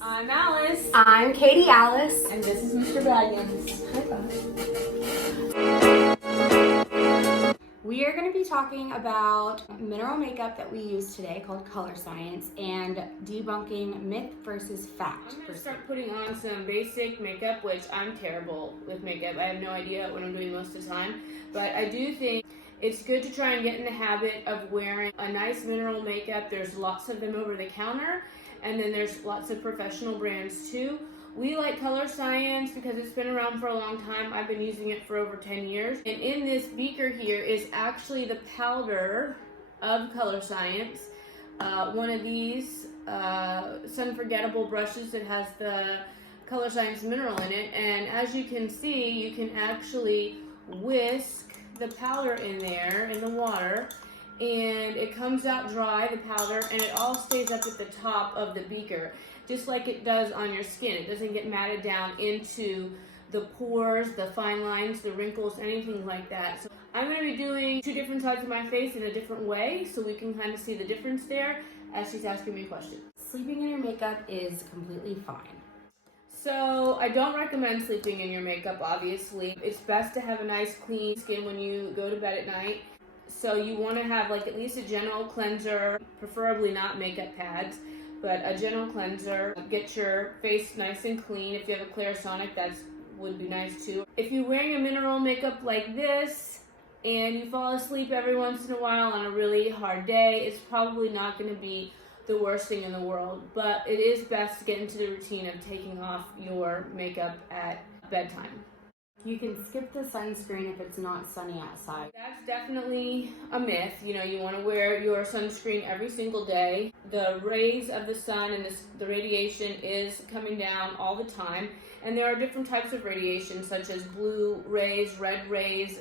I'm Alice. I'm Katie Alice. And this is Mr. Baggins. High five. We are going to be talking about mineral makeup that we use today called Color Science and debunking myth versus fact. I'm going to start putting on some basic makeup, which I'm terrible with makeup. I have no idea what I'm doing most of the time. But I do think it's good to try and get in the habit of wearing a nice mineral makeup. There's lots of them over the counter. And then there's lots of professional brands too. We like Color Science because it's been around for a long time. I've been using it for over 10 years. And in this beaker here is actually the powder of Color Science. One of these Sunforgettable brushes that has the Color Science mineral in it. And as you can see, you can actually whisk the powder in there in the water. And it comes out dry, the powder, and it all stays up at the top of the beaker, just like it does on your skin. It doesn't get matted down into the pores, the fine lines, the wrinkles, anything like that. So I'm going to be doing two different sides of my face in a different way so we can kind of see the difference there as she's asking me questions. Sleeping in your makeup is completely fine. So I don't recommend sleeping in your makeup, obviously. It's best to have a nice clean skin when you go to bed at night. So you want to have like at least a general cleanser, preferably not makeup pads, but a general cleanser. Get your face nice and clean. If you have a Clarisonic, that would be nice too. If you're wearing a mineral makeup like this and you fall asleep every once in a while on a really hard day, it's probably not going to be the worst thing in the world, but it is best to get into the routine of taking off your makeup at bedtime. You can skip the sunscreen if it's not sunny outside. That's definitely a myth. You know, you want to wear your sunscreen every single day. The rays of the sun and the radiation is coming down all the time. And there are different types of radiation, such as blue rays, red rays,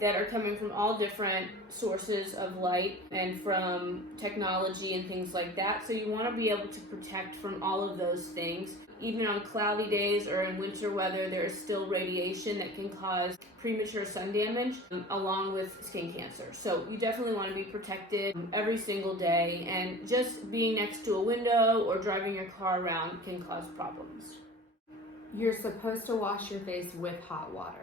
that are coming from all different sources of light and from technology and things like that. So you want to be able to protect from all of those things. Even on cloudy days or in winter weather, there is still radiation that can cause premature sun damage along with skin cancer. So you definitely want to be protected every single day, and just being next to a window or driving your car around can cause problems. You're supposed to wash your face with hot water.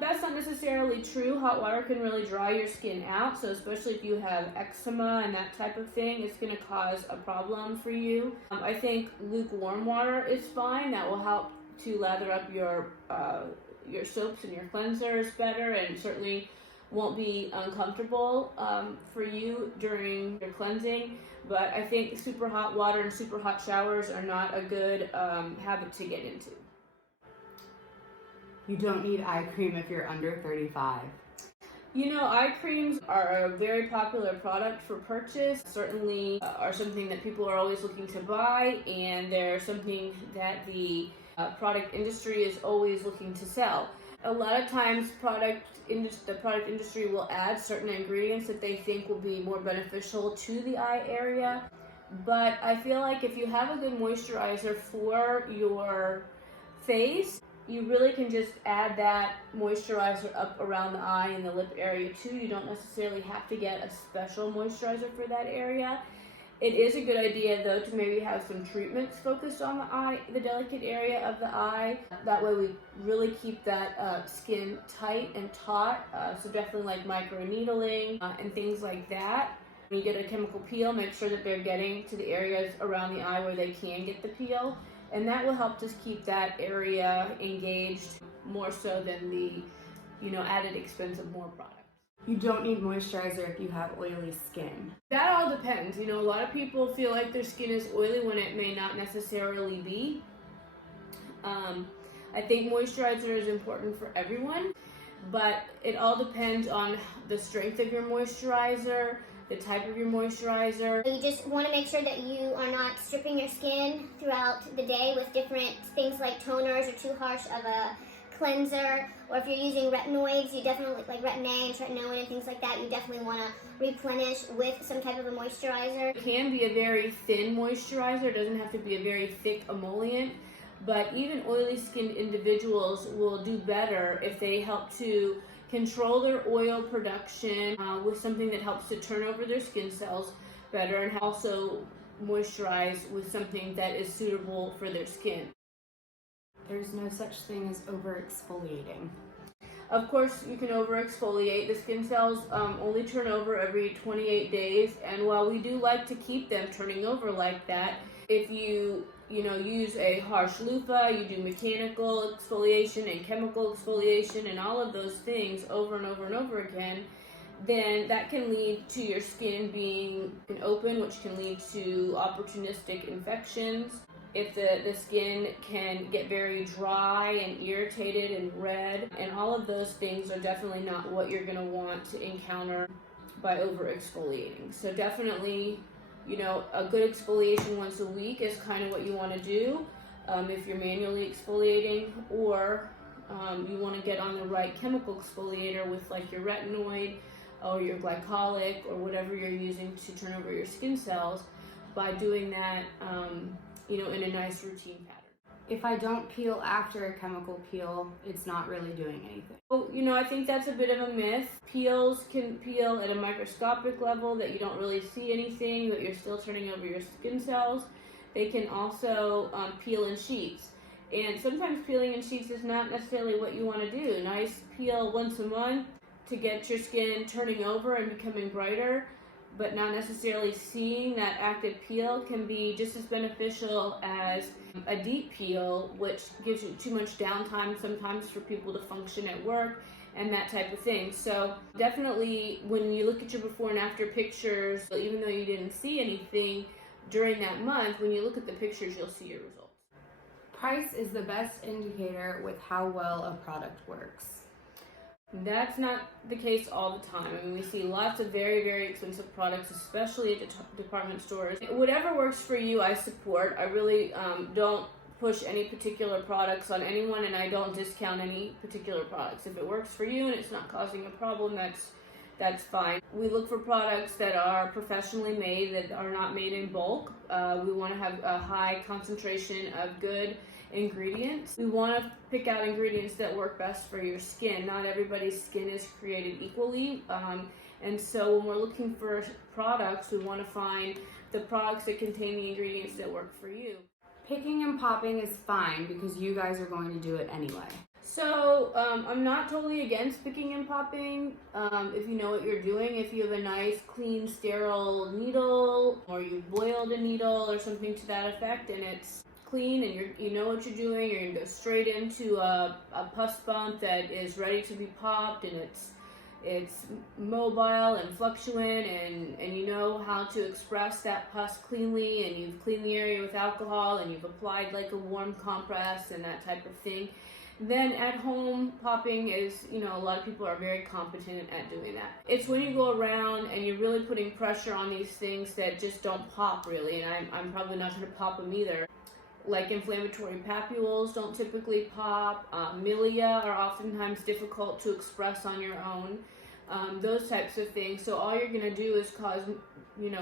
That's not necessarily true. Hot water can really dry your skin out, so especially if you have eczema and that type of thing, it's going to cause a problem for you. I think lukewarm water is fine. That will help to lather up your soaps and your cleansers better, and certainly won't be uncomfortable for you during your cleansing. But I think super hot water and super hot showers are not a good habit to get into. You don't need eye cream if you're under 35. You know, eye creams are a very popular product for purchase. Certainly are something that people are always looking to buy, and they're something that the product industry is always looking to sell. A lot of times the product industry will add certain ingredients that they think will be more beneficial to the eye area. But I feel like if you have a good moisturizer for your face, you really can just add that moisturizer up around the eye and the lip area too. You don't necessarily have to get a special moisturizer for that area. It is a good idea though to maybe have some treatments focused on the eye, the delicate area of the eye. That way we really keep that skin tight and taut. So definitely like microneedling and things like that. When you get a chemical peel, make sure that they're getting to the areas around the eye where they can get the peel. And that will help just keep that area engaged more so than the, added expense of more product. You don't need moisturizer if you have oily skin. That all depends. A lot of people feel like their skin is oily when it may not necessarily be. I think moisturizer is important for everyone, but it all depends on the strength of your moisturizer, the type of your moisturizer. You just want to make sure that you are not stripping your skin throughout the day with different things like toners or too harsh of a cleanser. Or if you're using retinoids, you definitely, like Retin-A and tretinoin and things like that, you definitely want to replenish with some type of a moisturizer. It can be a very thin moisturizer. It doesn't have to be a very thick emollient. But even oily skinned individuals will do better if they help to control their oil production with something that helps to turn over their skin cells better, and also moisturize with something that is suitable for their skin. There's no such thing as over exfoliating. Of course, you can over exfoliate. The skin cells only turn over every 28 days, and while we do like to keep them turning over like that, if you use a harsh loofah, you do mechanical exfoliation and chemical exfoliation and all of those things over and over and over again, then that can lead to your skin being open, which can lead to opportunistic infections. If the skin can get very dry and irritated and red, and all of those things are definitely not what you're going to want to encounter by over exfoliating. So definitely, a good exfoliation once a week is kind of what you want to do if you're manually exfoliating, or you want to get on the right chemical exfoliator with like your retinoid or your glycolic or whatever you're using to turn over your skin cells, by doing that in a nice routine pattern. If I don't peel after a chemical peel, it's not really doing anything. Well, I think that's a bit of a myth. Peels can peel at a microscopic level that you don't really see anything, but you're still turning over your skin cells. They can also peel in sheets. And sometimes peeling in sheets is not necessarily what you want to do. Nice peel once a month to get your skin turning over and becoming brighter, but not necessarily seeing that active peel can be just as beneficial as a deep peel, which gives you too much downtime sometimes for people to function at work and that type of thing. So definitely when you look at your before and after pictures, even though you didn't see anything during that month, when you look at the pictures, you'll see your results. Price is the best indicator with how well a product works. That's not the case all the time. I mean, we see lots of very, very expensive products, especially at department stores. Whatever works for you, I support. I really don't push any particular products on anyone, and I don't discount any particular products. If it works for you and it's not causing a problem, that's fine. We look for products that are professionally made, that are not made in bulk. We want to have a high concentration of good ingredients. We want to pick out ingredients that work best for your skin. Not everybody's skin is created equally, and so when we're looking for products, we want to find the products that contain the ingredients that work for you. Picking and popping is fine because you guys are going to do it anyway. So I'm not totally against picking and popping if you know what you're doing. If you have a nice, clean, sterile needle, or you've boiled a needle or something to that effect, and it's clean and you know what you're doing, you're going to go straight into a pus bump that is ready to be popped, and it's mobile and fluctuant, and you know how to express that pus cleanly, and you've cleaned the area with alcohol, and you've applied like a warm compress and that type of thing. Then at home popping is, a lot of people are very competent at doing that. It's when you go around and you're really putting pressure on these things that just don't pop really, and I'm probably not going to pop them either. Like inflammatory papules don't typically pop. Milia are oftentimes difficult to express on your own. Those types of things. So all you're going to do is cause,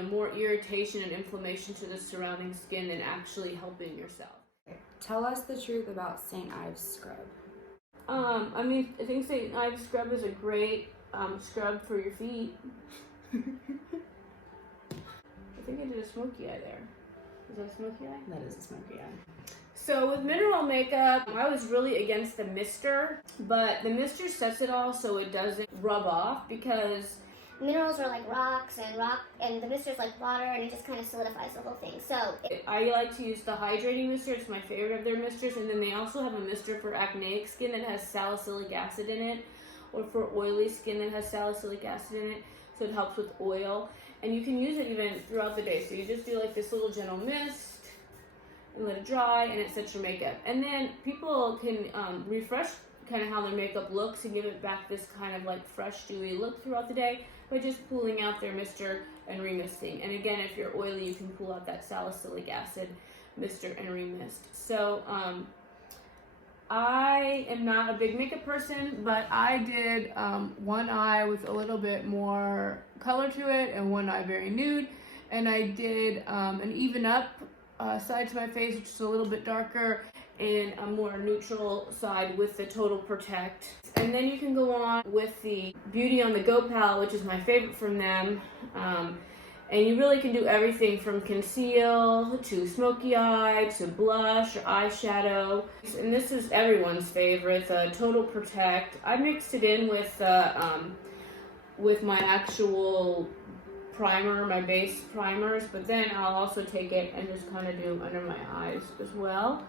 more irritation and inflammation to the surrounding skin than actually helping yourself. Tell us the truth about St. Ives scrub. I think St. Ives scrub is a great scrub for your feet. I think I did a smoky eye there. Is that a smoky eye? That is a smoky eye. So with mineral makeup, I was really against the mister, but the mister sets it all so it doesn't rub off, because minerals are like rocks, and the mister's like water, and it just kind of solidifies the whole thing. So I like to use the hydrating mister. It's my favorite of their misters. And then they also have a mister for acneic skin that has salicylic acid in it, or for oily skin that has salicylic acid in it, so it helps with oil. And you can use it even throughout the day. So you just do like this little gentle mist and let it dry, and it sets your makeup. And then people can refresh kind of how their makeup looks and give it back this kind of like fresh, dewy look throughout the day by just pulling out their mister and remisting. And again, if you're oily, you can pull out that salicylic acid mister and remist. So I am not a big makeup person, but I did one eye with a little bit more color to it and one eye very nude. And I did an even up side to my face, which is a little bit darker, and a more neutral side with the Total Protect. And then you can go on with the Beauty on the Go palette, which is my favorite from them. And you really can do everything from conceal to smoky eye to blush or eyeshadow. And this is everyone's favorite, Total Protect. I mixed it in with my actual primer, my base primers, but then I'll also take it and just kind of do under my eyes as well.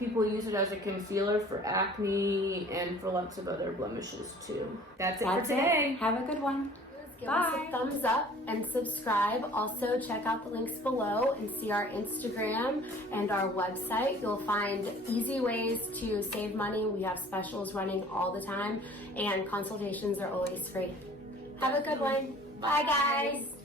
People use it as a concealer for acne and for lots of other blemishes too. That's it for today. Have a good one. Give us a thumbs up and subscribe. Also, check out the links below and see our Instagram and our website. You'll find easy ways to save money. We have specials running all the time, and consultations are always free. Have a good one. Bye, guys.